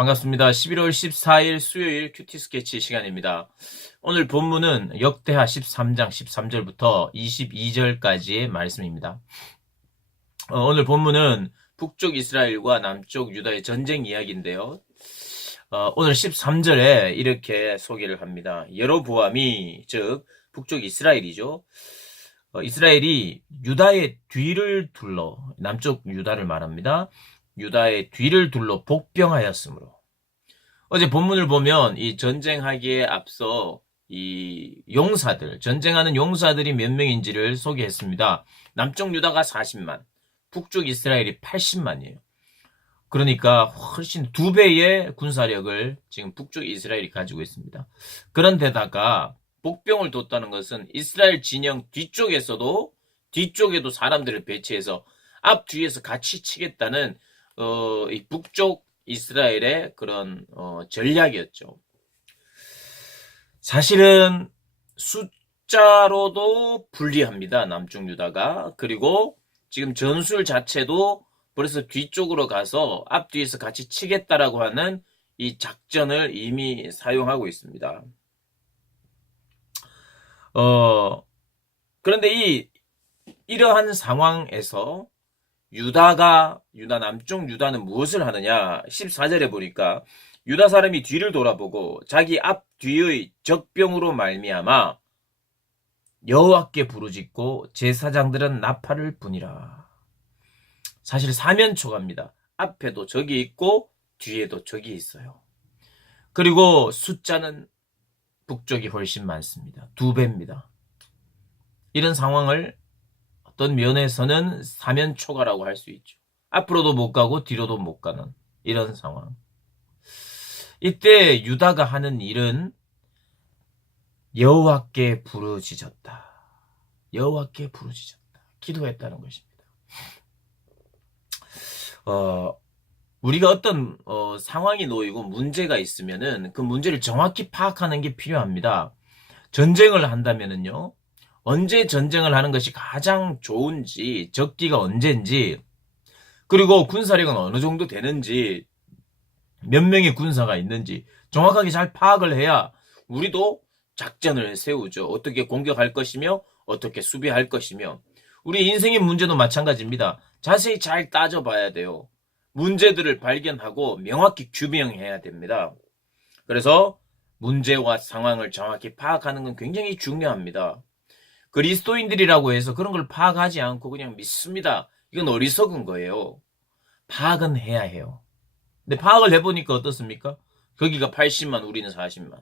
반갑습니다. 11월 14일 수요일 큐티 스케치 시간입니다. 오늘 본문은 역대하 13장 13절부터 22절까지의 말씀입니다. 오늘 본문은 북쪽 이스라엘과 남쪽 유다의 전쟁 이야기인데요. 오늘 13절에 이렇게 소개를 합니다. 여로보암이, 즉 북쪽 이스라엘이죠. 이스라엘이 유다의 뒤를 둘러, 남쪽 유다를 말합니다. 유다의 뒤를 둘러 복병하였으므로. 어제 본문을 보면 이 전쟁하기에 앞서 이 용사들, 전쟁하는 용사들이 몇 명인지를 소개했습니다. 남쪽 유다가 40만, 북쪽 이스라엘이 80만이에요. 그러니까 훨씬 2배의 군사력을 지금 북쪽 이스라엘이 가지고 있습니다. 그런데다가 복병을 뒀다는 것은 이스라엘 진영 뒤쪽에도 사람들을 배치해서 앞 뒤에서 같이 치겠다는 이 북쪽 이스라엘의 그런 전략이었죠. 사실은 숫자로도 불리합니다. 남쪽 유다가. 그리고 지금 전술 자체도 벌써 뒤쪽으로 가서 앞뒤에서 같이 치겠다라고 하는 이 작전을 이미 사용하고 있습니다. 그런데 이러한 상황에서 유다 남쪽 유다는 무엇을 하느냐? 14절에 보니까 유다 사람이 뒤를 돌아보고 자기 앞 뒤의 적병으로 말미암아 여호와께 부르짖고 제사장들은 나팔을 부니라. 사실 사면초가입니다. 앞에도 적이 있고 뒤에도 적이 있어요. 그리고 숫자는 북쪽이 훨씬 많습니다. 2배입니다. 이런 상황을 어떤 면에서는 사면초가라고 할 수 있죠. 앞으로도 못 가고 뒤로도 못 가는 이런 상황. 이때 유다가 하는 일은 여호와께 부르짖었다. 여호와께 부르짖었다. 기도했다는 것입니다. 우리가 어떤 상황이 놓이고 문제가 있으면은 그 문제를 정확히 파악하는 게 필요합니다. 전쟁을 한다면은요. 언제 전쟁을 하는 것이 가장 좋은지, 적기가 언제인지, 그리고 군사력은 어느 정도 되는지, 몇 명의 군사가 있는지 정확하게 잘 파악을 해야 우리도 작전을 세우죠. 어떻게 공격할 것이며 어떻게 수비할 것이며. 우리 인생의 문제도 마찬가지입니다. 자세히 잘 따져봐야 돼요. 문제들을 발견하고 명확히 규명해야 됩니다. 그래서 문제와 상황을 정확히 파악하는 건 굉장히 중요합니다. 그리스도인들이라고 해서 그런 걸 파악하지 않고 그냥 믿습니다. 이건 어리석은 거예요. 파악은 해야 해요. 근데 파악을 해보니까 어떻습니까? 거기가 80만, 우리는 40만.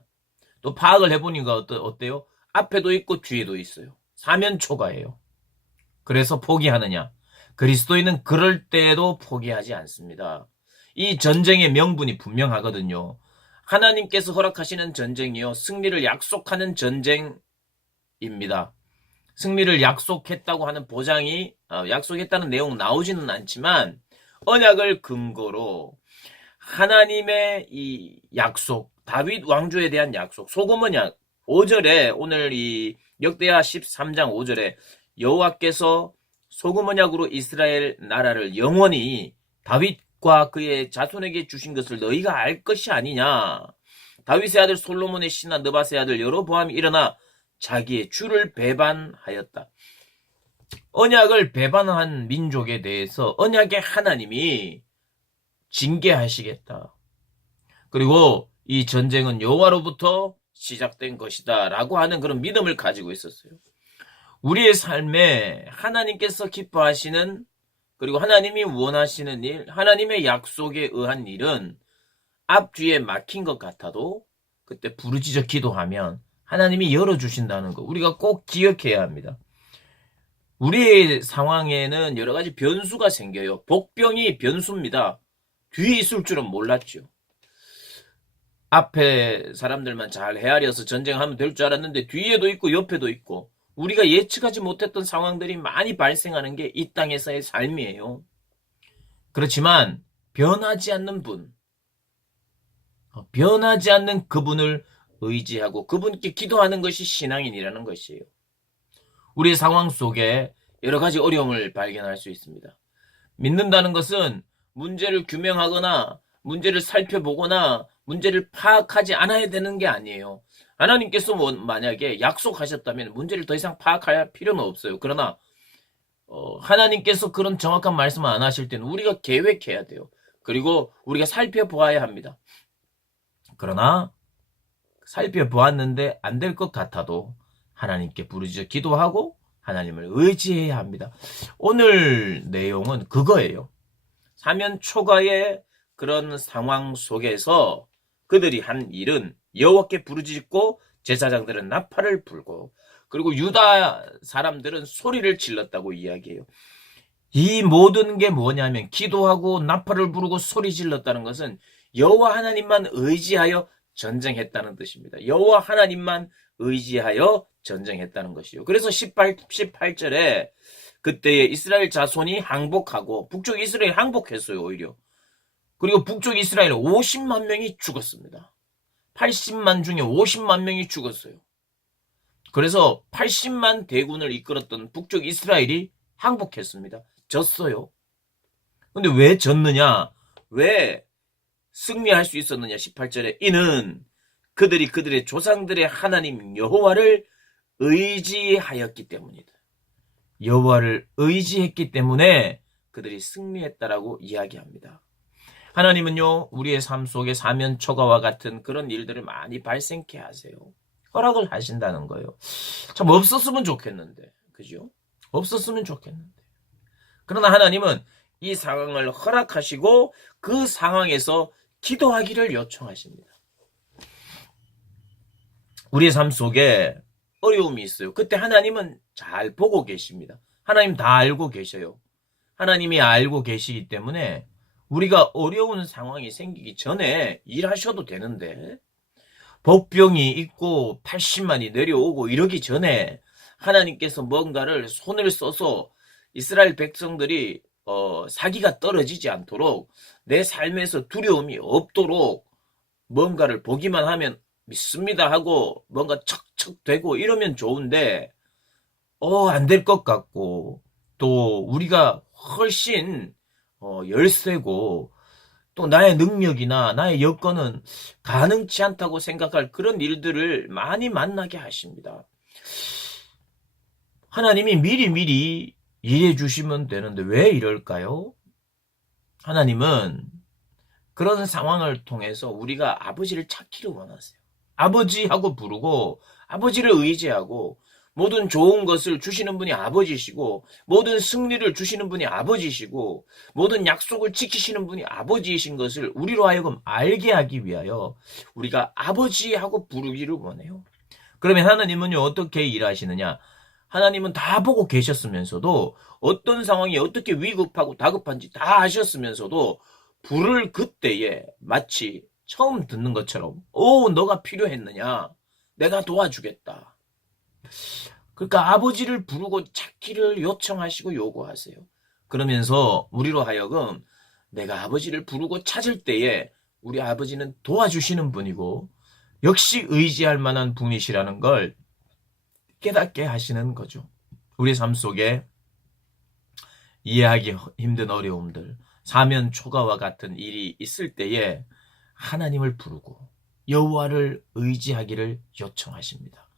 또 파악을 해보니까 어때요? 앞에도 있고 뒤에도 있어요. 사면초가예요. 그래서 포기하느냐? 그리스도인은 그럴 때에도 포기하지 않습니다. 이 전쟁의 명분이 분명하거든요. 하나님께서 허락하시는 전쟁이요. 승리를 약속하는 전쟁입니다. 승리를 약속했다고 하는 보장이 약속했다는 내용 나오지는 않지만 언약을 근거로 하나님의 이 약속, 다윗 왕조에 대한 약속, 소금 언약 5절에 오늘 이 역대하 13장 5절에 여호와께서 소금 언약으로 이스라엘 나라를 영원히 다윗과 그의 자손에게 주신 것을 너희가 알 것이 아니냐. 다윗의 아들 솔로몬의 신하 느밧의 아들 여로보암이 일어나 자기의 주를 배반하였다. 언약을 배반한 민족에 대해서 언약의 하나님이 징계하시겠다. 그리고 이 전쟁은 여호와로부터 시작된 것이다 라고 하는 그런 믿음을 가지고 있었어요. 우리의 삶에 하나님께서 기뻐하시는, 그리고 하나님이 원하시는 일, 하나님의 약속에 의한 일은 앞뒤에 막힌 것 같아도 그때 부르짖어 기도하면 하나님이 열어주신다는 거 우리가 꼭 기억해야 합니다. 우리의 상황에는 여러 가지 변수가 생겨요. 복병이 변수입니다. 뒤에 있을 줄은 몰랐죠. 앞에 사람들만 잘 헤아려서 전쟁하면 될 줄 알았는데 뒤에도 있고 옆에도 있고 우리가 예측하지 못했던 상황들이 많이 발생하는 게 이 땅에서의 삶이에요. 그렇지만 변하지 않는 분, 변하지 않는 그분을 의지하고 그분께 기도하는 것이 신앙인이라는 것이에요. 우리의 상황 속에 여러 가지 어려움을 발견할 수 있습니다. 믿는다는 것은 문제를 규명하거나 문제를 살펴보거나 문제를 파악하지 않아야 되는 게 아니에요. 하나님께서 만약에 약속하셨다면 문제를 더 이상 파악할 필요는 없어요. 그러나 하나님께서 그런 정확한 말씀을 안 하실 때는 우리가 계획해야 돼요. 그리고 우리가 살펴보아야 합니다. 그러나 살펴보았는데 안 될 것 같아도 하나님께 부르짖어 기도하고 하나님을 의지해야 합니다. 오늘 내용은 그거예요. 사면 초가의 그런 상황 속에서 그들이 한 일은 여호와께 부르짖고 제사장들은 나팔을 불고 그리고 유다 사람들은 소리를 질렀다고 이야기해요. 이 모든 게 뭐냐면 기도하고 나팔을 부르고 소리 질렀다는 것은 여호와 하나님만 의지하여 전쟁했다는 뜻입니다. 여호와 하나님만 의지하여 전쟁했다는 것이요. 그래서 18절에 그때에 이스라엘 자손이 항복하고 북쪽 이스라엘 항복했어요. 오히려. 그리고 북쪽 이스라엘 50만 명이 죽었습니다. 80만 중에 50만 명이 죽었어요. 그래서 80만 대군을 이끌었던 북쪽 이스라엘이 항복했습니다. 졌어요. 근데 왜 졌느냐? 왜 승리할 수 있었느냐? 18절에 이는 그들이 그들의 조상들의 하나님 여호와를 의지하였기 때문이다. 여호와를 의지했기 때문에 그들이 승리했다라고 이야기합니다. 하나님은요, 우리의 삶 속에 사면초가와 같은 그런 일들을 많이 발생케 하세요. 허락을 하신다는 거예요. 참 없었으면 좋겠는데, 그죠? 없었으면 좋겠는데. 그러나 하나님은 이 상황을 허락하시고 그 상황에서 기도하기를 요청하십니다. 우리의 삶 속에 어려움이 있어요. 그때 하나님은 잘 보고 계십니다. 하나님 다 알고 계셔요. 하나님이 알고 계시기 때문에 우리가 어려운 상황이 생기기 전에 일하셔도 되는데 복병이 있고 80만이 내려오고 이러기 전에 하나님께서 뭔가를 손을 써서 이스라엘 백성들이 사기가 떨어지지 않도록 내 삶에서 두려움이 없도록 뭔가를 보기만 하면 믿습니다 하고 뭔가 척척되고 이러면 좋은데 안 될 것 같고 또 우리가 훨씬 열세고 또 나의 능력이나 나의 여건은 가능치 않다고 생각할 그런 일들을 많이 만나게 하십니다. 하나님이 미리미리 일해 주시면 되는데 왜 이럴까요? 하나님은 그런 상황을 통해서 우리가 아버지를 찾기를 원하세요. 아버지하고 부르고 아버지를 의지하고 모든 좋은 것을 주시는 분이 아버지시고 모든 승리를 주시는 분이 아버지시고 모든 약속을 지키시는 분이 아버지이신 것을 우리로 하여금 알게 하기 위하여 우리가 아버지하고 부르기를 원해요. 그러면 하나님은요 어떻게 일하시느냐? 하나님은 다 보고 계셨으면서도 어떤 상황이 어떻게 위급하고 다급한지 다 아셨으면서도 부를 그때에 마치 처음 듣는 것처럼 너가 필요했느냐? 내가 도와주겠다. 그러니까 아버지를 부르고 찾기를 요청하시고 요구하세요. 그러면서 우리로 하여금 내가 아버지를 부르고 찾을 때에 우리 아버지는 도와주시는 분이고 역시 의지할 만한 분이시라는 걸 깨닫게 하시는 거죠. 우리 삶 속에 이해하기 힘든 어려움들, 사면 초가와 같은 일이 있을 때에 하나님을 부르고 여호와를 의지하기를 요청하십니다.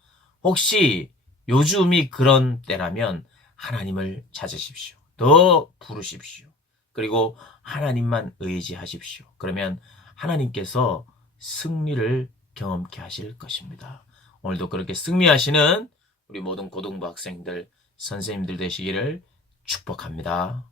혹시 요즘이 그런 때라면 하나님을 찾으십시오. 더 부르십시오. 그리고 하나님만 의지하십시오. 그러면 하나님께서 승리를 경험케 하실 것입니다. 오늘도 그렇게 승리하시는 우리 모든 고등부 학생들, 선생님들 되시기를 축복합니다.